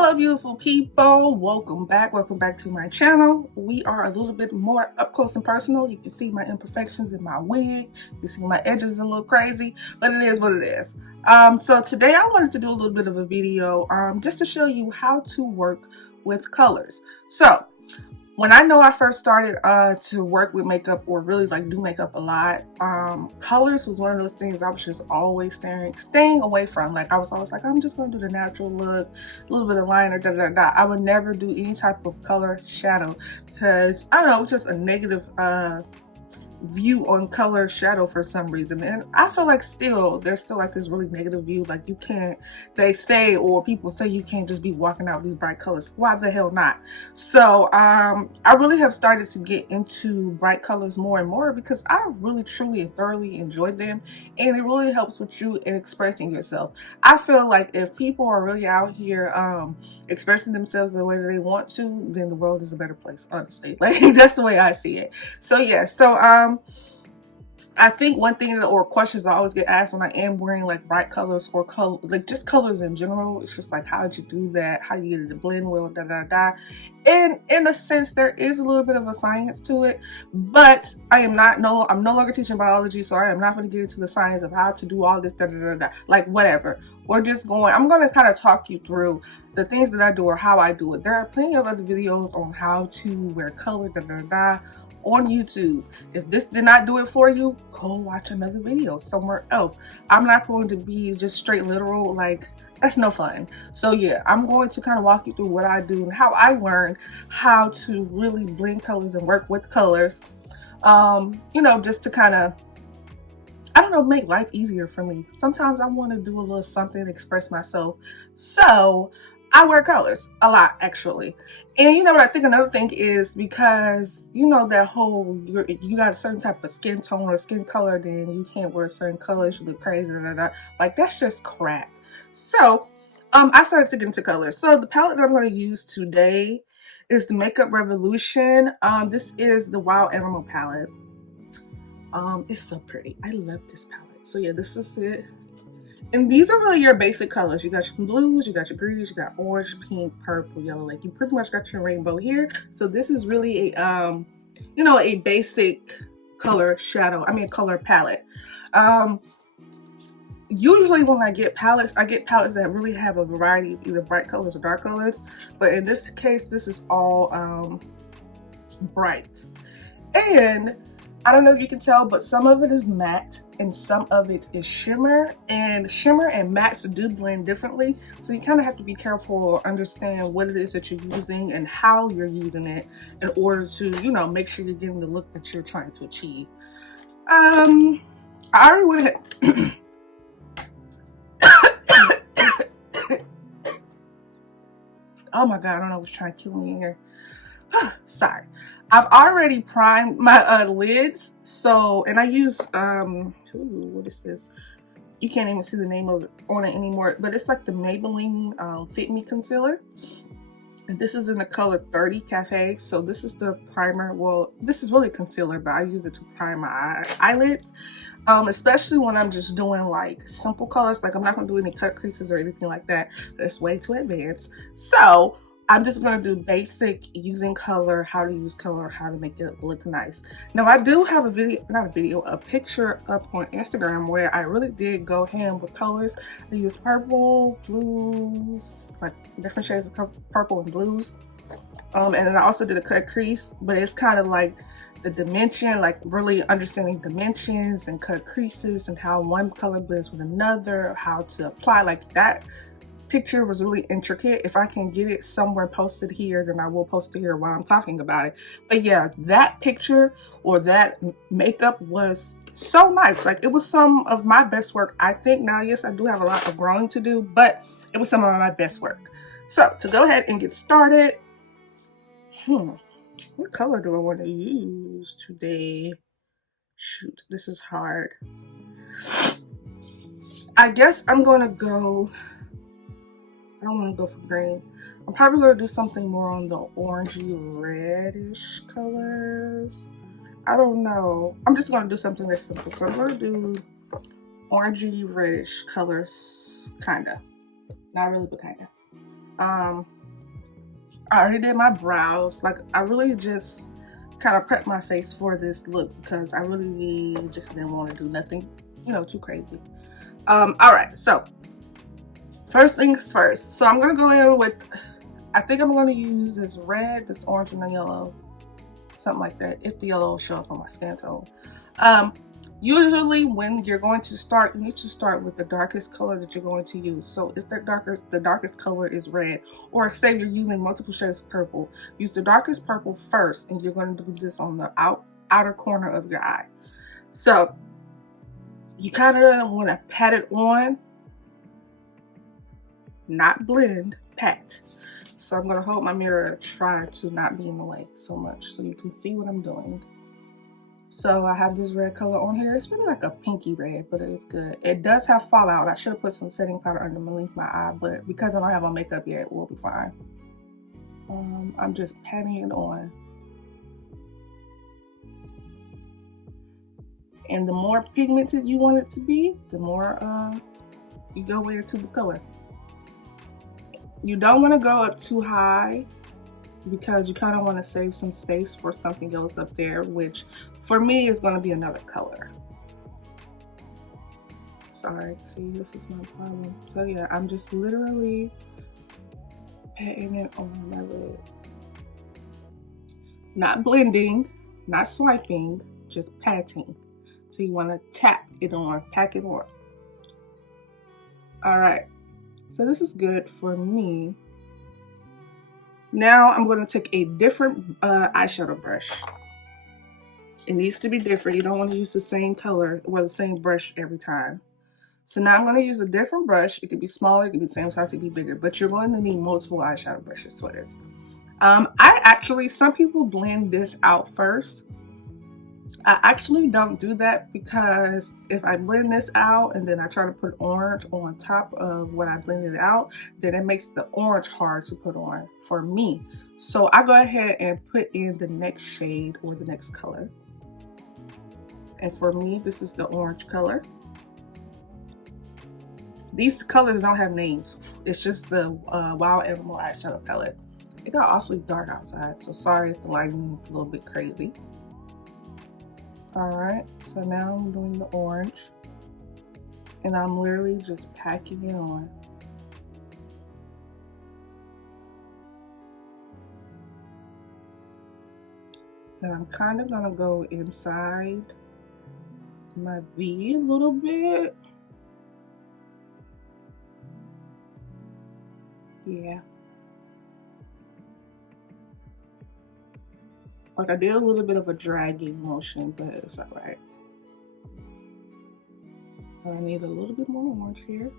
Hello beautiful people, welcome back to my channel. We are a little bit more up close and personal. You can see my imperfections in my wig. You can see my edges a little crazy, but it is what it is. So today I wanted to do a little bit of a video just to show you how to work with colors. So when I first started to work with makeup or really like do makeup a lot, colors was one of those things I was just always staying away from. Like I was always like, I'm just gonna do the natural look, a little bit of liner, da da da. I would never do any type of color shadow because I don't know, it's just a negative view on color shadow for some reason. And I feel like there's still like this really negative view, like you can't, they say, or people say you can't just be walking out with these bright colors. Why the hell not? So I really have started to get into bright colors more and more because I really truly and thoroughly enjoyed them, and it really helps with you in expressing yourself. I feel like if people are really out here expressing themselves the way that they want to, then the world is a better place, honestly. Like that's the way I see it. So yeah, I think one thing or questions I always get asked when I am wearing like bright colors or like just colors in general, it's just like, how did you do that? How do you get it to blend well, da da da. And in a sense, there is a little bit of a science to it, but I'm no longer teaching biology, so I am not going to get into the science of how to do all this, da da da da. Like whatever. I'm going to kind of talk you through the things that I do or how I do it. There are plenty of other videos on how to wear color, da da da, on YouTube. If this did not do it for you, go watch another video somewhere else. I'm not going to be just straight literal, like that's no fun. So yeah, I'm going to kind of walk you through what I do and how I learned how to really blend colors and work with colors. You know, just to kind of, I don't know, make life easier for me. Sometimes I want to do a little something to express myself. So I wear colors a lot, actually. And you know what I think another thing is, because you know that whole, you got a certain type of skin tone or skin color, then you can't wear certain colors, you look crazy, da, da, da. Like that's just crap. So I started to get into colors. So the palette that I'm going to use today is the Makeup Revolution. This is the Wild Animal palette. It's so pretty. I love this palette. So yeah, this is it. And these are really your basic colors. You got your blues, you got your greens, you got orange, pink, purple, yellow. Like you pretty much got your rainbow here. So this is really a you know, a basic color palette. Usually when I get palettes that really have a variety of either bright colors or dark colors. But in this case, this is all bright. And I don't know if you can tell, but some of it is matte and some of it is shimmer. And shimmer and mattes do blend differently. So you kind of have to be careful or understand what it is that you're using and how you're using it in order to, you know, make sure you're getting the look that you're trying to achieve. I already went ahead. Oh my God, I don't know what's trying to kill me in here. Sorry. I've already primed my lids. So, and I use, what is this? You can't even see the name of it on it anymore, but it's like the Maybelline Fit Me Concealer. And this is in the color 30 Cafe. So this is the primer. Well, this is really concealer, but I use it to prime my eyelids. Especially when I'm just doing like simple colors. Like I'm not gonna do any cut creases or anything like that. That's way too advanced. So I'm just going to do basic using color, how to use color, how to make it look nice. Now I do have a picture up on Instagram where I really did go ham with colors. I used purple, blues, like different shades of purple and blues. And then I also did a cut crease, but it's kind of like the dimension, like really understanding dimensions and cut creases and how one color blends with another, how to apply like that. Picture was really intricate. If I can get it somewhere posted here, then I will post it here while I'm talking about it. But yeah, that picture or that makeup was so nice. Like it was some of my best work, I think. Now, yes, I do have a lot of growing to do, but it was some of my best work. So to go ahead and get started, what color do I want to use today? Shoot, this is hard. I guess I'm going to go, I don't want to go for green. I'm probably going to do something more on the orangey reddish colors. I don't know. I'm just going to do something that's simple. So I'm going to do orangey reddish colors, kind of. Not really, but kind of. I already did my brows. Like, I really just kind of prepped my face for this look because I really just didn't want to do nothing, you know, too crazy. All right, so first things first. So I'm gonna go in with, I think I'm gonna use this red, this orange, and the yellow, something like that, if the yellow will show up on my skin tone. Usually when you're going to start, you need to start with the darkest color that you're going to use. So if the darkest color is red, or say you're using multiple shades of purple, use the darkest purple first, and you're going to do this on the outer corner of your eye. So you kind of want to pat it on, not blend, pat. So I'm going to hold my mirror, try to not be in the way so much so you can see what I'm doing. So I have this red color on here. It's really like a pinky red, but it's good. It does have fallout. I should have put some setting powder underneath my eye, but because I don't have on makeup yet, we'll be fine. I'm just patting it on. And the more pigmented you want it to be, the more you go into the color. You don't want to go up too high because you kind of want to save some space for something else up there, which for me is going to be another color. Sorry, see, this is my problem. So yeah, I'm just literally patting it on my lid. Not blending, not swiping, just patting. So you want to tap it on, pack it on. All right, so this is good for me. Now I'm going to take a different eyeshadow brush. It needs to be different. You don't want to use the same color or the same brush every time. So now I'm going to use a different brush. It could be smaller, it could be the same size, it could be bigger, but you're going to need multiple eyeshadow brushes for this. Some people blend this out first. I actually don't do that because if I blend this out and then I try to put orange on top of what I blended out, then it makes the orange hard to put on for me. So I go ahead and put in the next shade or the next color. And for me, this is the orange color. These colors don't have names. It's just the Wild Animal eyeshadow palette. It got awfully dark outside, so sorry if the lighting is a little bit crazy. Alright, so now I'm doing the orange. And I'm literally just packing it on. And I'm kind of gonna go inside my V a little bit. Yeah. Like I did a little bit of a dragging motion, but it's alright. I need a little bit more orange here.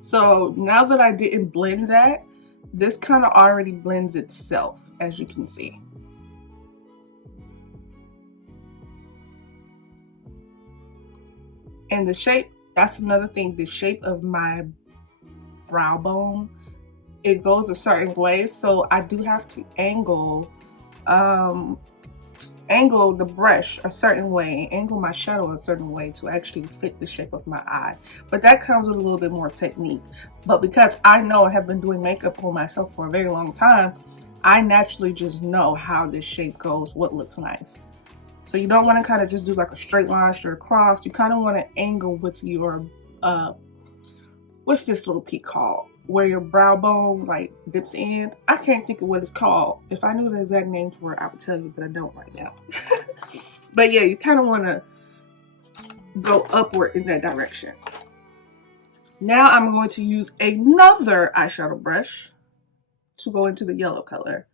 So now that I didn't blend that, this kind of already blends itself, as you can see. And the shape, that's another thing, the shape of my brow bone, it goes a certain way, so I do have to angle the brush a certain way, angle my shadow a certain way to actually fit the shape of my eye. But that comes with a little bit more technique. But because I know I have been doing makeup on myself for a very long time, I naturally just know how this shape goes, what looks nice. So you don't want to kind of just do like a straight line straight across. You kind of want to angle with your what's this little peak called, where your brow bone like dips in. I can't think of what it's called. If I knew the exact name for it, I would tell you, but I don't right now. But yeah, you kind of want to go upward in that direction. Now I'm going to use another eyeshadow brush to go into the yellow color.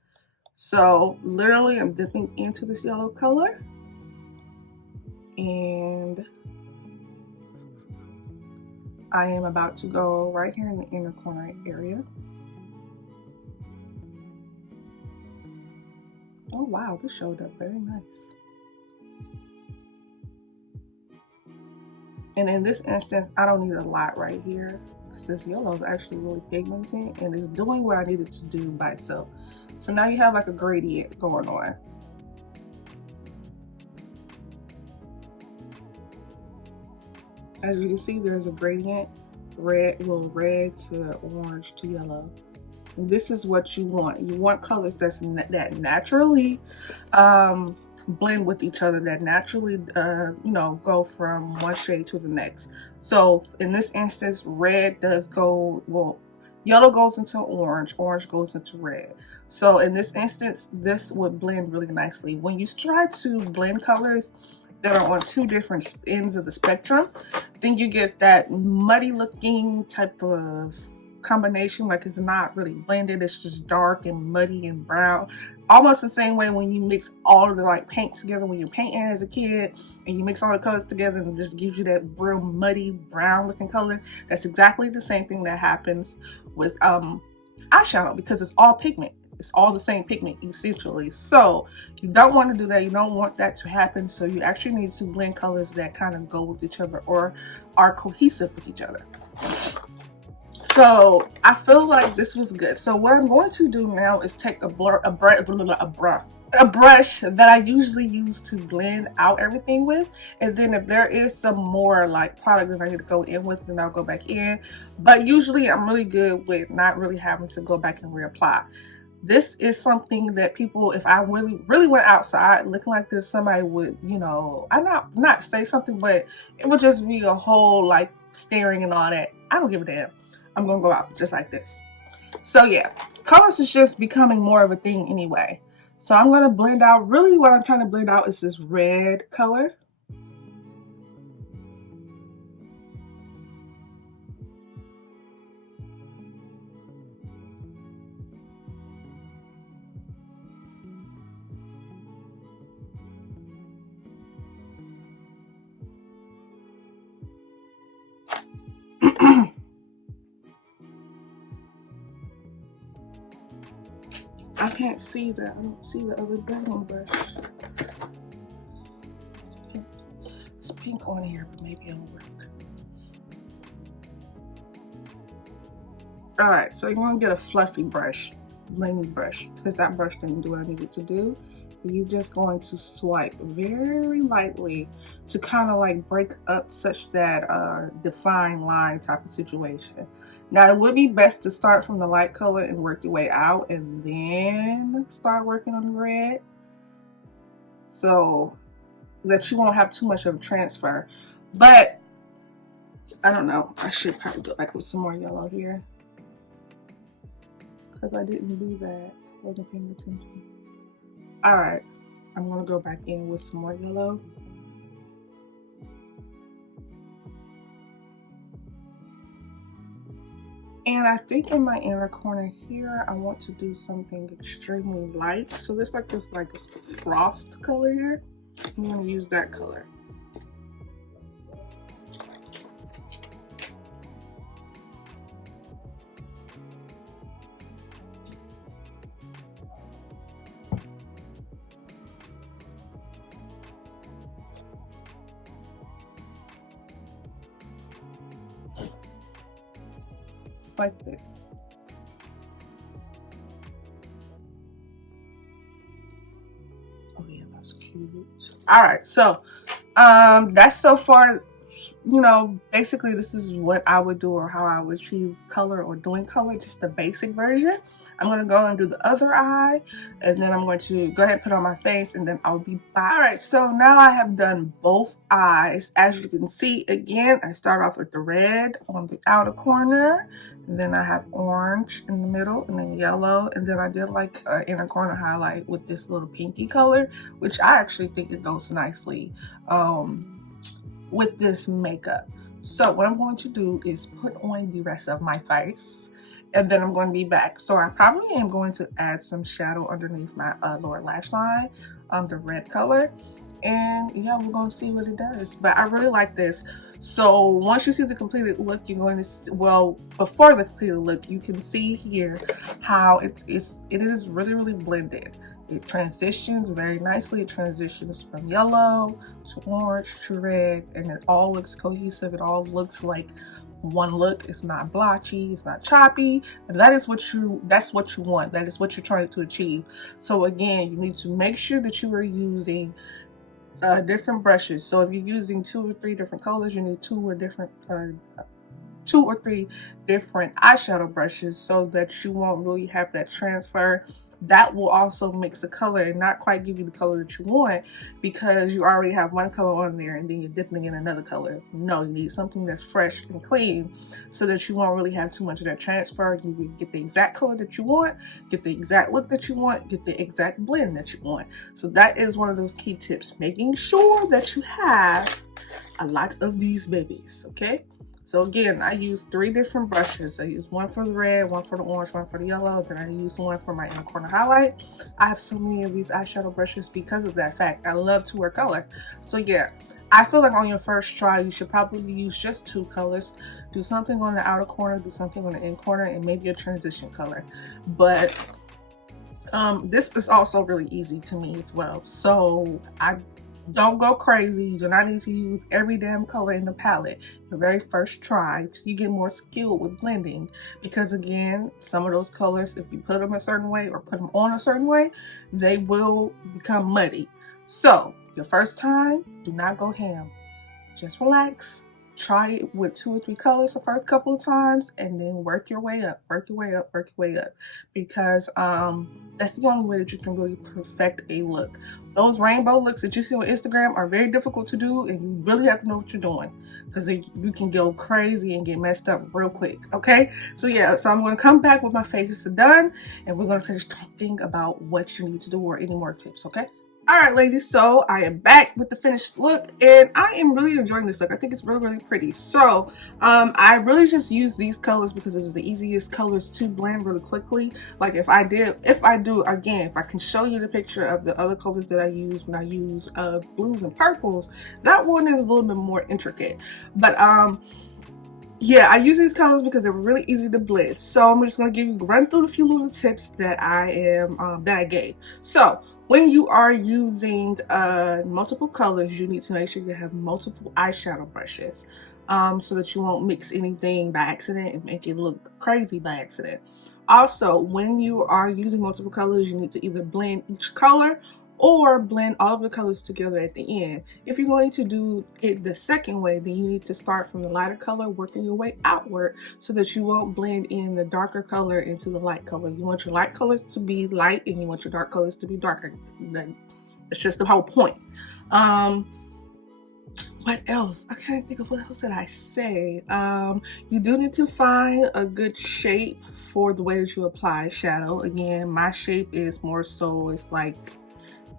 So literally I'm dipping into this yellow color, and I am about to go right here in the inner corner area. Oh wow, this showed up very nice. And in this instance, I don't need a lot right here because this yellow is actually really pigmented and it's doing what I needed to do by itself. So now you have like a gradient going on. As you can see, there's a gradient, red to orange to yellow. this is what you want. You want colors that naturally blend with each other, that naturally you know, go from one shade to the next. So in this instance, red does go, well, yellow goes into orange, orange goes into red. So in this instance, this would blend really nicely. When you try to blend colors that are on two different ends of the spectrum, then you get that muddy looking type of combination. Like, it's not really blended, it's just dark and muddy and brown, almost the same way when you mix all of the like paint together when you're painting as a kid, and you mix all the colors together and it just gives you that real muddy brown looking color. That's exactly the same thing that happens with eyeshadow, because it's all pigment. It's all the same pigment essentially. So you don't want to do that. You don't want that to happen. So you actually need to blend colors that kind of go with each other or are cohesive with each other. So I feel like this was good. So what I'm going to do now is take a brush that I usually use to blend out everything with, and then if there is some more like product that I need to go in with, then I'll go back in. But usually I'm really good with not really having to go back and reapply. This is something that people, if I really went outside looking like this, somebody would, you know, I not say something, but it would just be a whole like staring and all that. I don't give a damn. I'm gonna go out just like this. So yeah, colors is just becoming more of a thing anyway. So I'm gonna blend out, really what I'm trying to blend out is this red color. I can't see that. I don't see the other blending brush. It's pink on here, but maybe it'll work. Alright, so you want to get a fluffy brush, blending brush, because that brush didn't do what I needed to do. You're just going to swipe very lightly to kind of like break up such that defined line type of situation. Now it would be best to start from the light color and work your way out and then start working on the red, so that you won't have too much of a transfer. But I don't know, I should probably go back with some more yellow here, because I didn't do that. Wasn't paying attention. All right, I'm gonna go back in with some more yellow. And I think in my inner corner here, I want to do something extremely light. So there's like this frost color here. I'm gonna use that color. Like this. Oh yeah, that's cute. All right, so that's so far, you know, basically this is what I would do or how I would achieve color or doing color, just the basic version. I'm going to go and do the other eye, and then I'm going to go ahead and put on my face, and then I'll be back. All right, so now I have done both eyes. As you can see, again, I start off with the red on the outer corner, and then I have orange in the middle, and then yellow, and then I did like an inner corner highlight with this little pinky color, which I actually think it goes nicely with this makeup. So what I'm going to do is put on the rest of my face, and then I'm going to be back. So I probably am going to add some shadow underneath my lower lash line, the red color, and yeah, we're going to see what it does. But I really like this. So once you see the completed look, you're going to see, well, before the completed look, you can see here how it is really blended. It transitions very nicely. It transitions from yellow to orange to red, and it all looks cohesive. It all looks like one look. It's not blotchy, it's not choppy, and that's what you want. That is what you're trying to achieve. So again, you need to make sure that you are using different brushes. So if you're using 2 or 3 different colors, you need 2 or different 2 or 3 different eyeshadow brushes so that you won't really have that transfer. That will also mix the color and not quite give you the color that you want, because you already have one color on there and then you're dipping in another color. No, you need something that's fresh and clean so that you won't really have too much of that transfer. You can get the exact color that you want, get the exact look that you want, get the exact blend that you want. So that is one of those key tips, making sure that you have a lot of these babies, okay? So again, I use 3 different brushes. I use one for the red, one for the orange, one for the yellow. Then I use one for my inner corner highlight. I have so many of these eyeshadow brushes because of that fact. I love to wear color. So yeah, I feel like on your first try, you should probably use just 2 colors. Do something on the outer corner, do something on the inner corner, and maybe a transition color. But this is also really easy to me as well. So don't go crazy. You do not need to use every damn color in the palette your very first try till you get more skilled with blending. Because again, some of those colors, if you put them a certain way or put them on a certain way, they will become muddy. So your first time, do not go ham. Just relax. Try it with 2 or 3 colors the first couple of times and then work your way up, work your way up, work your way up. Because that's the only way that you can really perfect a look. Those rainbow looks that you see on Instagram are very difficult to do, and you really have to know what you're doing, because you can go crazy and get messed up real quick, okay? So yeah, so I'm going to come back with my favorites done, and we're going to finish talking about what you need to do or any more tips, okay? All right, ladies, so I am back with the finished look, and I am really enjoying this look. I think it's really, really pretty. So I really just use these colors because it was the easiest colors to blend really quickly. Like if I can show you the picture of the other colors that I use when I use blues and purples, that one is a little bit more intricate. But yeah, I use these colors because they're really easy to blend. So I'm just going to run through a few little tips that I gave. So when you are using multiple colors, you need to make sure you have multiple eyeshadow brushes so that you won't mix anything by accident and make it look crazy by accident. Also, when you are using multiple colors, you need to either blend each color or blend all of the colors together at the end. If you're going to do it the second way, then you need to start from the lighter color, working your way outward so that you won't blend in the darker color into the light color. You want your light colors to be light and you want your dark colors to be darker. That's just the whole point. What else? I can't think of what else did I say. You do need to find a good shape for the way that you apply shadow. Again, my shape is more so, it's like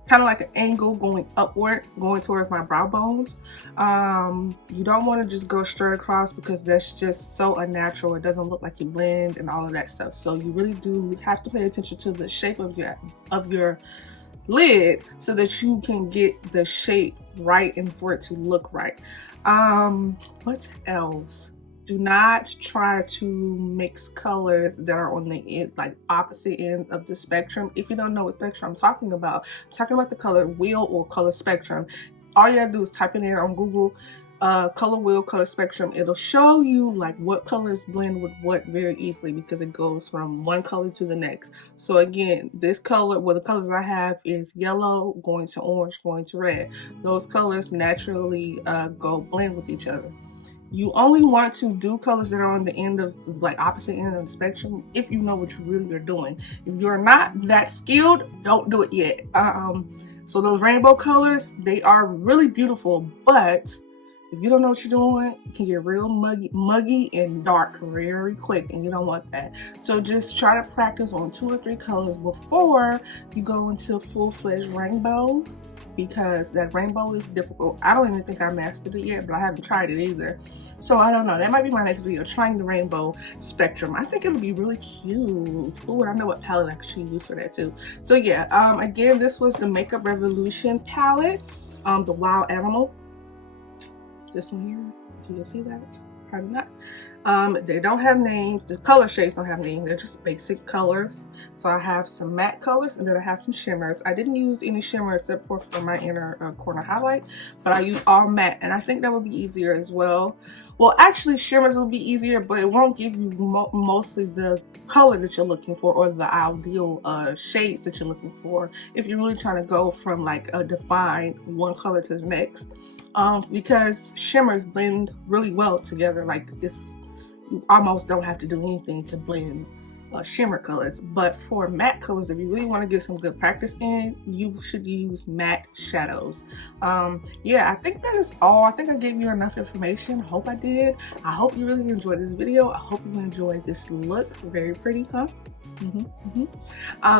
kind of like an angle going upward, going towards my brow bones. You don't want to just go straight across because that's just so unnatural. It doesn't look like you blend and all of that stuff. So you really do have to pay attention to the shape of your lid so that you can get the shape right and for it to look right. What else? Do not try to mix colors that are on the end, like opposite ends of the spectrum. If you don't know what spectrum I'm talking about the color wheel or color spectrum. All you gotta do is type it in on Google, color wheel, color spectrum. It'll show you like what colors blend with what very easily because it goes from one color to the next. So again, this color, well, the colors I have is yellow going to orange going to red. Those colors naturally go blend with each other. You only want to do colors that are on the end of, like opposite end of the spectrum, if you know what you really are doing. If you're not that skilled, don't do it yet. So those rainbow colors, they are really beautiful, but if you don't know what you're doing, it can get real muggy and dark very quick, and you don't want that. So just try to practice on 2 or 3 colors before you go into full-fledged rainbow, because that rainbow is difficult. I don't even think I mastered it yet, but I haven't tried it either. So I don't know. That might be my next video, trying the rainbow spectrum. I think it would be really cute. Oh, I know what palette I could use for that too. So yeah, again, this was the Makeup Revolution palette, the Wild Animal. This one here, do you see that? Probably not. They don't have names. The color shades don't have names. They're just basic colors. So I have some matte colors and then I have some shimmers. I didn't use any shimmer except for my inner corner highlight, but I used all matte, and I think that would be easier as well. Well, actually shimmers will be easier, but it won't give you mostly the color that you're looking for or the ideal shades that you're looking for if you're really trying to go from like a defined one color to the next. Because shimmers blend really well together. Like you almost don't have to do anything to blend shimmer colors. But for matte colors, if you really want to get some good practice in, you should use matte shadows. Yeah, I think that is all. I think I gave you enough information. Hope I did. I hope you really enjoyed this video. I hope you enjoyed this look. Very pretty, huh?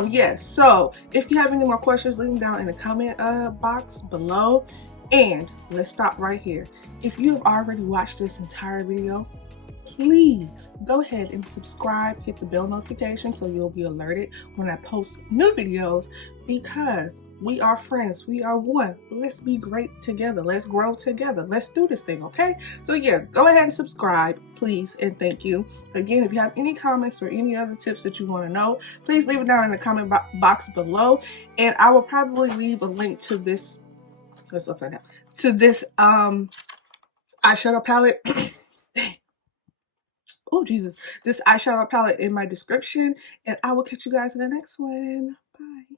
Yes, so if you have any more questions, leave them down in the comment box below. And let's stop right here. If you have already watched this entire video, please go ahead and subscribe, hit the bell notification so you'll be alerted when I post new videos, because we are friends, we are one. Let's be great together, let's grow together, let's do this thing, okay? So yeah, go ahead and subscribe, please, and thank you. Again, if you have any comments or any other tips that you want to know, please leave it down in the comment box below, and I will probably leave a link to this, that's upside down, to this eyeshadow palette. Dang. Oh Jesus, this eyeshadow palette in my description, and I will catch you guys in the next one. Bye.